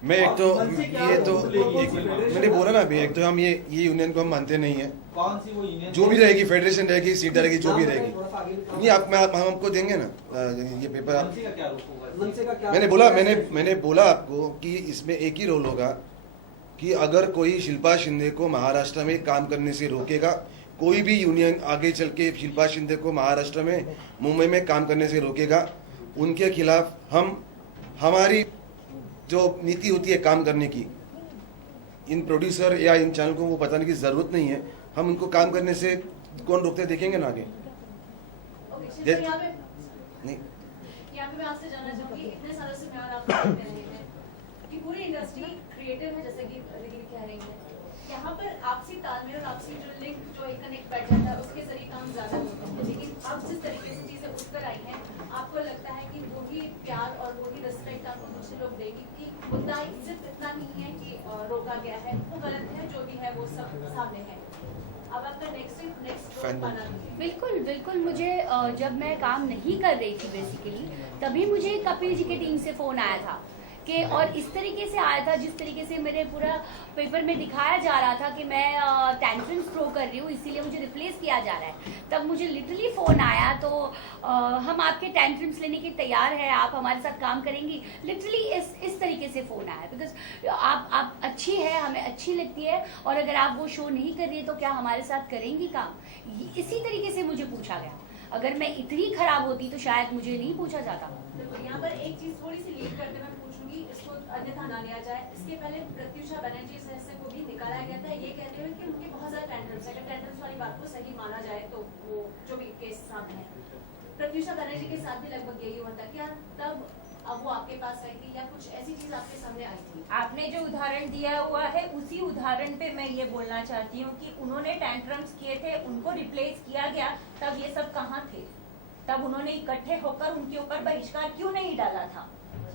मैं एक तो ये तो मैंने बोला ना अभी, एक तो हम ये यूनियन को हम मानते नहीं है। कौन सी वो यूनियन? जो भी रहेगी, फेडरेशन रहेगी, सीट रहेगी, जो भी रहेगी, नहीं हम आपको देंगे ना ये पेपर। मैंने बोला आपको कि इसमें एक ही रोल होगा कि अगर कोई शिल्पा शिंदे को महाराष्ट्र में काम करने से रोकेगा, कोई भी यूनियन आगे चल के शिल्पा शिंदे को महाराष्ट्र में, मुंबई में काम करने से रोकेगा, उनके खिलाफ हम हमारी जो नीति होती है काम करने की, इन प्रोड्यूसर या इन चैनल को वो बताने की जरूरत नहीं है, हम उनको काम करने से कौन रोकते देखेंगे ना आगे। नहीं, यहाँ पे मैं आपसे जानना चाहूंगी, इतने सालों से मैं और आप बात कर रहे हैं कि पूरी इंडस्ट्री क्रिएटिव है, जैसे कि दीदी कह रही है, यहाँ पर आपसी तालमेल और आपसी जो लिंक, जो एक कनेक्ट बैठ जाता है, उसके जरिए काम ज्यादा होता है। लेकिन अब जिस तरीके से चीजें उठकर आई हैं, आपको लगता है कि वही प्यार और वही रिस्पेक्ट आपको दूसरे लोग देंगे कि मुद्दा सिर्फ इतना नहीं है कि रोका गया है, वो गलत है, जो भी है वो सब सामने है। अब आपका नेक्स्ट बिल्कुल बिल्कुल। मुझे जब मैं काम नहीं कर रही थी बेसिकली, तभी मुझे कपिल जी की टीम से फोन आया था कि, और इस तरीके से आया था जिस तरीके से मेरे पूरा पेपर में दिखाया जा रहा था कि मैं टेंट्रम्स थ्रो कर रही हूँ, इसीलिए मुझे रिप्लेस किया जा रहा है। तब मुझे लिटरली फ़ोन आया तो हम आपके टेंट्रम्स लेने के तैयार हैं, आप हमारे साथ काम करेंगी, लिटरली इस तरीके से फ़ोन आया। बिकॉज आप अच्छी है, हमें अच्छी लगती है, और अगर आप वो शो नहीं कर रही है तो क्या हमारे साथ करेंगी काम, इसी तरीके से मुझे पूछा गया। अगर मैं इतनी खराब होती तो शायद मुझे नहीं पूछा जाता। यहाँ पर एक चीज थोड़ी सी लीड करके मैं पूछूंगी, इसको अन्यथा ना लिया जाए। इसके पहले प्रत्युषा बनर्जी से को भी निकाला गया था, ये कहते हुए कि उनके बहुत ज्यादा टेंट्रम्स है। अगर टेंट्रम्स वाली बात को सही माना जाए तो वो जो भी केस सामने है, प्रत्युषा बनर्जी के साथ भी लगभग यही हुआ था। क्या तब अब वो आपके पास आई थी या कुछ ऐसी चीज आपके सामने आई थी? आपने जो उदाहरण दिया हुआ है, उसी उदाहरण पे मैं ये बोलना चाहती हूँ कि उन्होंने टेंट्रम्स किए थे, उनको रिप्लेस किया गया, तब ये सब कहाँ थे? तब उन्होंने इकट्ठे होकर उनके ऊपर बहिष्कार क्यों नहीं डाला था?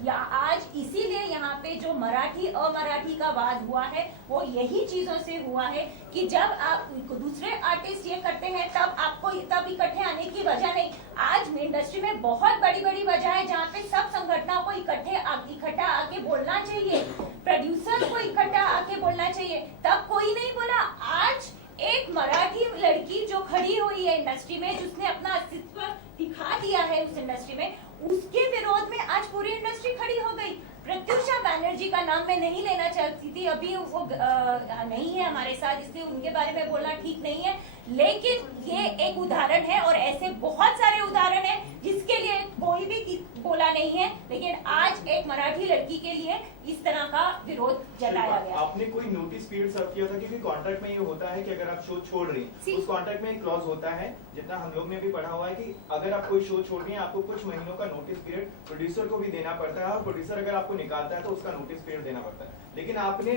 या आज इसीलिए यहाँ पे जो मराठी अमराठी का वाद हुआ है, वो यही चीजों से हुआ है कि जब आप दूसरे आर्टिस्ट ये करते हैं तब आपको तब इकट्ठे आने की वजह नहीं। आज इंडस्ट्री में बहुत बड़ी बड़ी वजह है जहाँ पे सब संगठनों को इकट्ठा आके बोलना चाहिए, प्रोड्यूसर को इकट्ठा आके बोलना चाहिए, तब कोई नहीं बोला। आज एक मराठी लड़की जो खड़ी हुई है इंडस्ट्री में, जिसने अपना अस्तित्व दिखा दिया है उस इंडस्ट्री में, उसके विरोध में आज पूरी इंडस्ट्री खड़ी हो गई। प्रत्युषा बनर्जी का नाम मैं नहीं लेना चाहती थी, अभी वो नहीं है हमारे साथ, इसलिए उनके बारे में बोलना ठीक नहीं है, लेकिन ये एक उदाहरण है और ऐसे बहुत सारे उदाहरण हैं जिसके लिए कोई भी बोला नहीं है, लेकिन आज एक मराठी लड़की के लिए इस तरह का विरोध जताया गया। आपने कोई नोटिस पीरियड सर्व किया था? क्योंकि कॉन्ट्रैक्ट में ये होता है कि अगर आप शो छोड़ रही हैं, उस कॉन्ट्रैक्ट में एक क्लॉज होता है, जितना हम लोग ने भी पढ़ा हुआ है कि अगर आप कोई शो छोड़ रही हैं, आपको कुछ महीनों का नोटिस पीरियड प्रोड्यूसर को भी देना पड़ता है, और प्रोड्यूसर अगर आपको निकालता है तो उसका नोटिस पीरियड देना पड़ता है। लेकिन आपने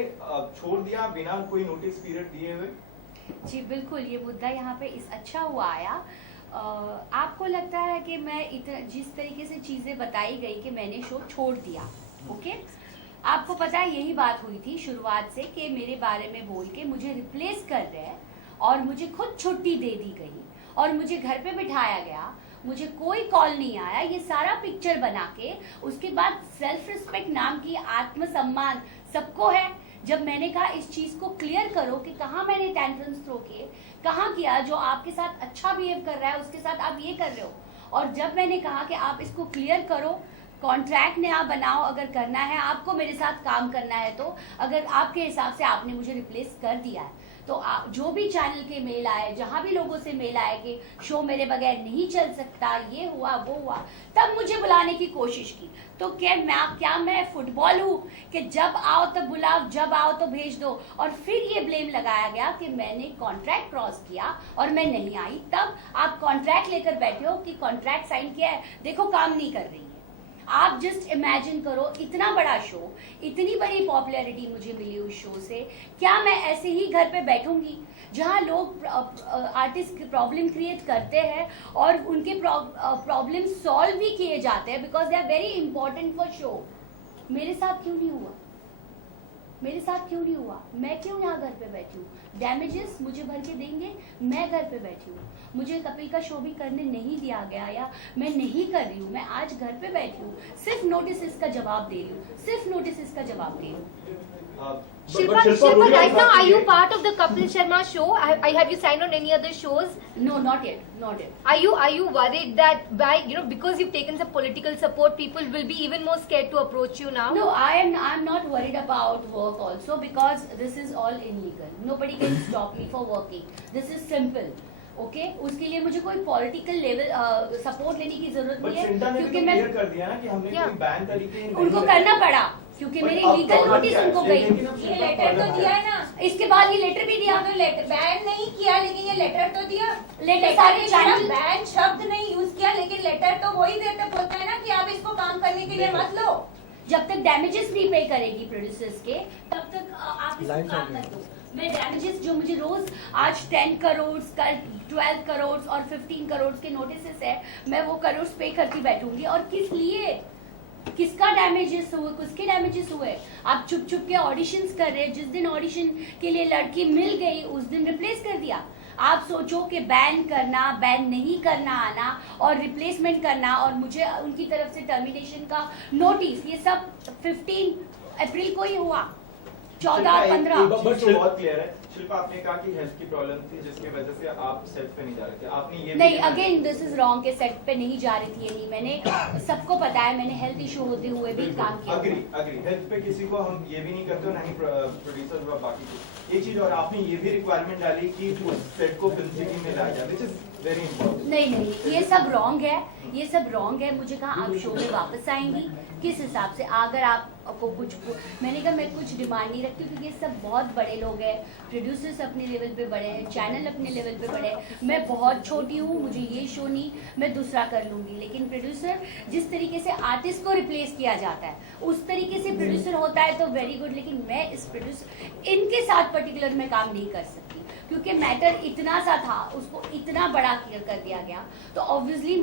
छोड़ दिया बिना कोई नोटिस पीरियड दिए हुए। जी बिल्कुल, ये मुद्दा यहाँ पे इस अच्छा हुआ आया। आपको लगता है कि मैं जिस तरीके से चीज़ें बताई गई कि मैंने शो छोड़ दिया, ओके, आपको पता है यही बात हुई थी शुरुआत से कि मेरे बारे में बोल के मुझे रिप्लेस कर रहे हैं, और मुझे खुद छुट्टी दे दी गई और मुझे घर पे बिठाया गया, मुझे कोई कॉल नहीं आया, ये सारा पिक्चर बना के उसके बाद सेल्फ रिस्पेक्ट नाम की आत्मसम्मान सबको है। जब मैंने कहा इस चीज को क्लियर करो कि कहाँ मैंने टेंट्रम्स थ्रो किए, कहाँ किया, जो आपके साथ अच्छा बिहेव कर रहा है उसके साथ आप ये कर रहे हो, और जब मैंने कहा कि आप इसको क्लियर करो, कॉन्ट्रैक्ट ने आप बनाओ, अगर करना है आपको मेरे साथ काम करना है तो, अगर आपके हिसाब से आपने मुझे रिप्लेस कर दिया है तो जो भी चैनल के मेल आए, जहां भी लोगों से मेल आए कि शो मेरे बगैर नहीं चल सकता, ये हुआ वो हुआ, तब मुझे बुलाने की कोशिश की। तो क्या मैं फुटबॉल हूँ कि जब आओ तब बुलाओ, जब आओ तो भेज दो? और फिर ये ब्लेम लगाया गया कि मैंने कॉन्ट्रैक्ट क्रॉस किया और मैं नहीं आई। तब आप कॉन्ट्रैक्ट लेकर बैठे हो कि कॉन्ट्रैक्ट साइन किया है, देखो काम नहीं कर रही है। आप जस्ट इमेजिन करो, इतना बड़ा शो, इतनी बड़ी पॉपुलैरिटी मुझे मिली उस शो से, क्या मैं ऐसे ही घर पे बैठूंगी जहां लोग आर्टिस्ट प्रॉब्लम क्रिएट करते हैं और उनके प्रॉब्लम सॉल्व भी किए जाते हैं because they are very important for show? मेरे साथ क्यों नहीं हुआ? मेरे साथ क्यों नहीं हुआ? मैं क्यों यहाँ घर पे बैठी हूँ? डैमेजेस मुझे भर के देंगे, मैं घर पे बैठी हूँ। मुझे कपिल का शो भी करने नहीं दिया गया या मैं नहीं कर रही हूँ। मैं आज घर पे बैठी हूँ, सिर्फ नोटिस का जवाब दे रही हूँ, सिर्फ नोटिस का जवाब दे रही हूँ। Shilpa, Shilpa, right now, are you part of the Kapil Sharma show? Have you signed on any other shows? No, not yet, not yet. Are you worried that by because you've taken some political support, people will be even more scared to approach you now? No, I'm not worried about work also because this is all illegal. Nobody can stop me for working. This is simple. Okay उसके लिए मुझे कोई political level support लेने की जरूरत नहीं है क्योंकि मैं कर दिया ना कि हमने कोई बैन तरीके उनको करना पड़ा क्योंकि मेरी लीगल नोटिस उनको गई। ये लेटर तो दिया है ना, इसके बाद ये लेटर भी दिया। तो लेटर बैन नहीं किया लेकिन ये लेटर तो दिया। लेटर सारे चैनल बैन शब्द नहीं यूज किया लेकिन लेटर तो वही देते बोलता है ना कि आप इसको काम करने के लिए मत लो। जब तक डैमेजेस नहीं पे करेगी प्रोड्यूसर्स के तब तक आप इसको काम कर दो। मैं डैमेजेस जो मुझे रोज आज 10 करोड़ कल 12 करोड़ और 15 करोड़ के नोटिस है मैं वो करोड़ पे करती बैठूंगी। और किस लिए? किसका डैमेजेस हुए? किसके डैमेजेस हुए? आप चुप चुप के ऑडिशंस कर रहे हैं। जिस दिन ऑडिशन के लिए लड़की मिल गई उस दिन रिप्लेस कर दिया। आप सोचो कि बैन करना, बैन नहीं करना आना और रिप्लेसमेंट करना और मुझे उनकी तरफ से टर्मिनेशन का नोटिस, ये सब 15 अप्रैल को ही हुआ। 14-15 बहुत क्लियर है। शिल्पा, आपने कहा कि हेल्थ की प्रॉब्लम थी जिसकी वजह से आप सेट पे नहीं जा रहे थे। आपने ये नहीं, अगेन दिस इज रॉन्ग के सेट पे नहीं जा रही थी। ये नहीं, मैंने सबको पता है मैंने हेल्थ इशू होते हुए भी काम किया। अग्री हेल्थ पे किसी को हम ये भी नहीं करते ना ही प्रोड्यूसर व बाकी को। एक चीज और आपने ये भी रिक्वायरमेंट डाली कि उस सेट को फिल्म सिटी में लाया जाए, व्हिच इज वेरी इंपॉर्टेंट। नहीं, ये सब रॉन्ग है, ये सब रॉन्ग है। मुझे कहा आप शो में वापस आएंगी किस हिसाब से? अगर आपको कुछ, मैंने कहा मैं कुछ डिमांड नहीं रखती क्योंकि ये सब बहुत बड़े लोग हैं, प्रोड्यूसर्स अपने लेवल पे बड़े हैं, चैनल अपने लेवल पे बड़े हैं। मैं बहुत छोटी हूँ, मुझे ये शो नहीं, मैं दूसरा कर लूंगी। लेकिन प्रोड्यूसर जिस तरीके से आर्टिस्ट को रिप्लेस किया जाता है उस तरीके से प्रोड्यूसर होता है तो वेरी गुड। लेकिन मैं इस प्रोड्यूसर इनके साथ पर्टिकुलर में काम नहीं कर सकती क्योंकि मैटर इतना सा था, उसको इतना बड़ा कर दिया गया। तो obviously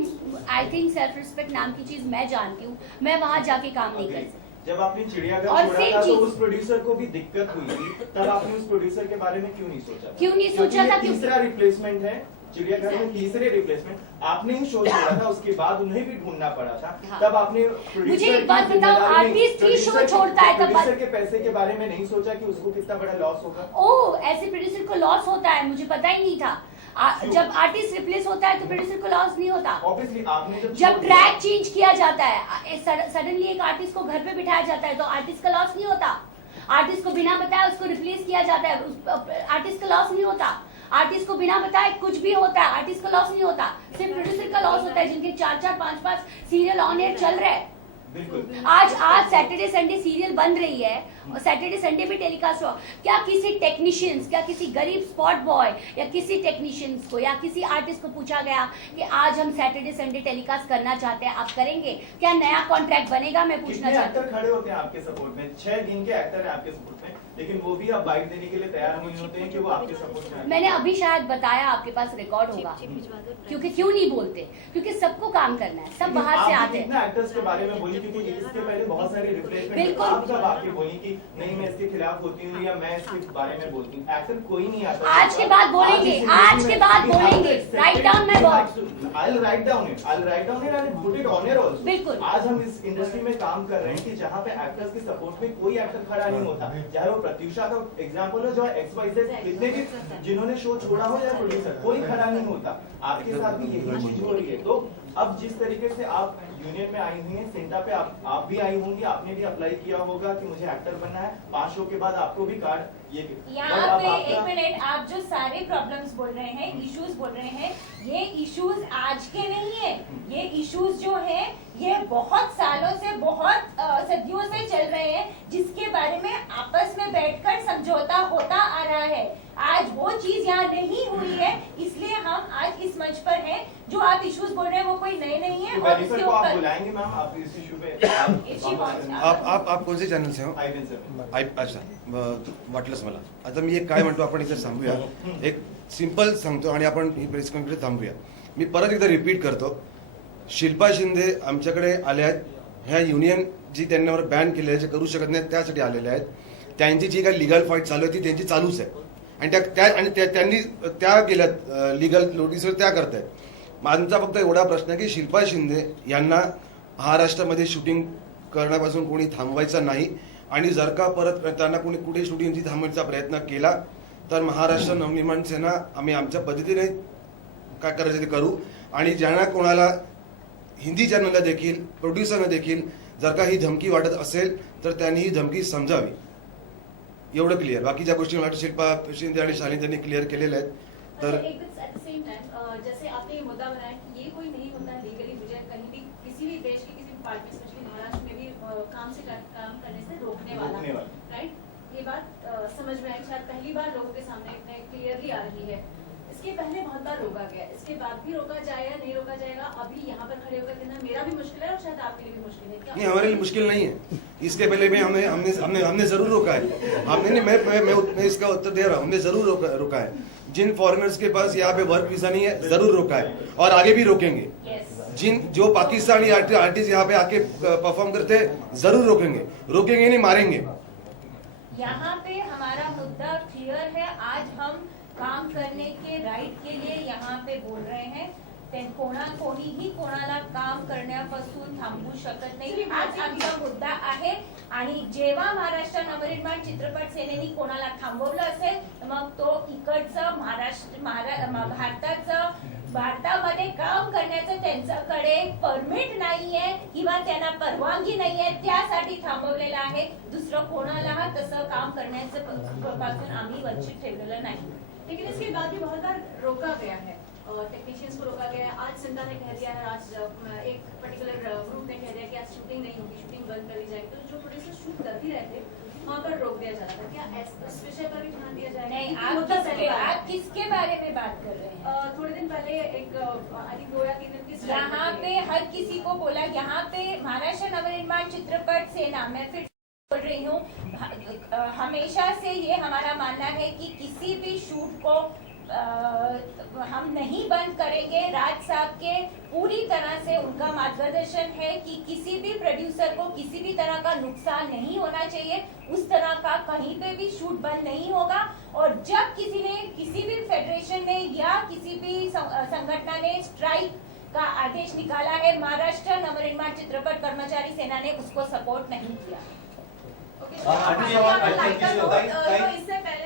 I think self respect नाम की चीज मैं जानती हूँ, मैं वहां जाके काम नहीं कर सकती। जब आपने चिड़ियाघर और छोड़ा सेम था तो चीज- उस प्रोड्यूसर को भी दिक्कत हुई थी, तब आपने उस प्रोड्यूसर के बारे में क्यों नहीं सोचा? क्यों नहीं क्योंकि सोचा ये था? क्योंकि तीसरा रिप्लेसमेंट है चिड़ियाघर में, तीसरे रिप्लेसमेंट आपने ही शो छोड़ा था, उसके बाद उन्हें भी ढूंढना पड़ा था। हाँ। तब आपने मुझे एक बात बताओ, आर्टिस्ट ही शो छोड़ता है तब प्रोड्यूसर के पैसे के बारे में नहीं सोचा कि उसको कितना बड़ा लॉस होगा? ओ, ऐसे प्रोड्यूसर को लॉस होता है, मुझे पता ही नहीं था। जब आर्टिस्ट रिप्लेस होता है तो प्रोड्यूसर को लॉस नहीं होता। ऑब्वियसली आपने जब ट्रैक चेंज किया जाता है, सडनली एक आर्टिस्ट को घर पे बिठाया जाता है तो आर्टिस्ट का लॉस नहीं होता। आर्टिस्ट को बिना बताए उसको रिप्लेस किया जाता है, आर्टिस्ट का लॉस नहीं होता। आर्टिस्ट को बिना बताए कुछ भी होता है, आर्टिस्ट का लॉस नहीं होता, सिर्फ प्रोड्यूसर का लॉस होता है जिनके 4-4, 5-5 सीरियल ऑन एयर चल रहे हैं। बिल्कुल। आज सैटरडे संडे सीरियल बन रही है और सैटरडे संडे भी टेलीकास्ट हुआ। क्या किसी टेक्नीशियंस, क्या किसी गरीब स्पॉट बॉय या किसी टेक्नीशियंस को या किसी आर्टिस्ट को पूछा गया कि आज हम सैटरडे संडे टेलीकास्ट करना चाहते हैं, आप करेंगे क्या? नया कॉन्ट्रैक्ट बनेगा? मैं पूछना कितने चाहती एक्टर खड़े होते हैं आपके सपोर्ट में? 6 दिन के एक्टर हैं आपके सपोर्ट में, लेकिन वो भी अब बाइट देने के लिए तैयार नहीं होते हैं कि वो आपके सपोर्ट में आए। मैंने अभी शायद बताया, आपके पास रिकॉर्ड होगा। क्योंकि क्यों नहीं बोलते? क्योंकि सबको काम करना है, सब बाहर से आते हैं। कितना एक्टर्स के बारे में बोली, क्योंकि इसके पहले बहुत सारे रिप्लेसमेंट बिल्कुल। आप जब आके बोली कि नहीं मैं इसके खिलाफ होती हूँ या मैं इसके बारे में बोलती हूँ, एक्टर कोई नहीं आता। आज के बाद बोलेंगे, आज के बाद बोलेंगे। Write down my word. I'll write down it and put it on air also। बिल्कुल। आज हम इस इंडस्ट्री में काम कर रहे हैं कि जहाँ पे एक्टर्स के सपोर्ट में कोई एक्टर खड़ा नहीं होता, चाहे वो प्रत्युषा का एग्जांपल हो, जो XYZ जितने भी जिन्होंने शो छोड़ा हो या प्रोड्यूसर, कोई खड़ा नहीं होता। आपके साथ भी यही चीज हो रही है। तो अब जिस तरीके से आप यूनियन में आई हुई हैं, सेंटा पे आप भी आई होंगी, आपने भी अप्लाई किया होगा कि मुझे एक्टर बनना है, 5 शो के बाद आपको भी कार्ड ये यहाँ पे एक मिनट, आप जो सारे प्रॉब्लम्स बोल रहे हैं, इश्यूज बोल रहे हैं, ये इश्यूज आज के नहीं है। ये इश्यूज जो हैं ये बहुत सालों से, बहुत सदियों से चल रहे हैं, जिसके बारे में आपस में बैठकर समझौता होता आ रहा है। आज वो चीज यहाँ नहीं हुई है, इसलिए हम आज इस मंच पर हैं। जो आप इश्यूज बोल रहे हैं वो कोई नए नहीं है और इसके को आप ऊपर बुलाएंगे मैम, आप इस इशू पे आप कोणत्या चॅनलचे हो? Ivan sir. अच्छा, वाटलंच मला। आता मी एक काय म्हणतो, आपण इथे थांबूया, एक सिंपल सांगतो आणि आपण ही प्रेस कॉन्फरन्स थांबूया। मी परत एकदा रिपीट करतो, शिल्पा शिंदे आमच्याकडे आल्या आहेत, ह्या युनियन जी त्यांच्यावर बॅन केले जे करू शकत नाही त्यासाठी आलेले आहेत। त्यांची जी काही लिगल फाईट चालू आहे ती त्यांची चालूच आहे आणि त्यांनी त्या गेल्यात लिगल नोटीसवर त्या करतायत. माझा फक्त एवढा प्रश्न आहे की शिल्पा शिंदे यांना महाराष्ट्रामध्ये शूटिंग करण्यापासून कोणी थांबवायचं नाही आणि जर का परत त्यांना कोणी कुठे शूटिंगची थांबवायचा प्रयत्न केला तर महाराष्ट्र नवनिर्माण सेना आम्ही आमच्या पद्धतीने काय करायचं ते करू. आणि ज्यांना कोणाला हिंदी चॅनलला देखील प्रोड्युसरला देखील जर का ही धमकी वाटत असेल तर त्यांनी ही धमकी समजावी. एवढं क्लिअर. बाकीच्या गोष्टी मला वाटतं शिल्पा शिंदे आणि शालिनी त्यांनी क्लिअर केलेल्या आहेत. तर एट द सेम टाइम जैसे आपने ये मुद्दा बनाया कि ये कोई नहीं होता लीगली मुझे कहीं भी किसी भी देश के किसी भी पार्ट में स्पेशली महाराष्ट्र में भी काम करने से रोकने वाला राइट. ये बात समझ में आई, शायद पहली बार लोगों के सामने इतने क्लियरली आ रही है. इसके पहले बहुत बार रोका गया, इसके बाद भी रोका जाए या नहीं रोका जाएगा अभी यहाँ पर खड़े होकर कहना मेरा भी मुश्किल है और शायद आपके लिए भी मुश्किल है. क्या नहीं, हमारे लिए मुश्किल नहीं है. इसके पहले भी हमने हमने हमने हमने जरूर रोका है. हमने नहीं, मैं इसका उत्तर दे रहा हूँ. हमने जरूर रोका है. जिन फॉरेनर्स के पास यहाँ पे वर्क वीजा नहीं है जरूर रोका है और आगे भी रोकेंगे. जो पाकिस्तानी आर्टिस्ट यहाँ पे आके परफॉर्म करते हैं जरूर रोकेंगे नहीं मारेंगे. यहाँ पे हमारा मुद्दा क्लियर है. आज हम काम करने के राईट के लिए यहाँ पे बोल रहे हैं. कोणीही कोणाला काम करण्यापासून थांबवू शकत नाही. आज आमचा मुद्दा आहे. आणि जेव्हा महाराष्ट्र नवनिर्माण चित्रपट सेनेनी कोणाला थांबवलं असेल मग तो इकडचं भारतामध्ये काम करण्याचं त्यांच्याकडे परमिट नाहीये किंवा त्यांना परवानगी नाहीये त्यासाठी थांबवलेलं आहे. दुसरं कोणाला तसं काम करण्याचं पासून आम्ही वंचित ठेवलेलं नाही. लेकिन इसके बाद भी बहुत बार रोका गया है, टेक्नीशियंस को रोका गया है. आज सिंधा ने कह दिया है, आज एक पर्टिकुलर ग्रुप ने कह दिया कि आज शूटिंग नहीं होगी, शूटिंग बंद करी जाएगी. तो जो प्रोड्यूसर शूट कर भी रहे थे वहाँ पर रोक दिया जा रहा था. क्या इस विषय पर भी ध्यान दिया जाएगा? नहीं, आप किसके बारे में बात कर रहे हैं? थोड़े दिन पहले एक आई थिंक 2 या 3 दिन की यहाँ पे हर किसी को बोला. यहाँ पे महाराष्ट्र नवनिर्माण चित्रपट सेना, मैं फिर बोल रही हूँ, हमेशा से ये हमारा मानना है कि किसी भी शूट को हम नहीं बंद करेंगे. राज साहब के पूरी तरह से उनका मार्गदर्शन है कि किसी भी प्रोड्यूसर को किसी भी तरह का नुकसान नहीं होना चाहिए. उस तरह का कहीं पे भी शूट बंद नहीं होगा. और जब किसी भी फेडरेशन ने या किसी भी संगठन ने स्ट्राइक का आदेश निकाला है, महाराष्ट्र नवनिर्माण चित्रपट कर्मचारी सेना ने उसको सपोर्ट नहीं किया. इससे पहले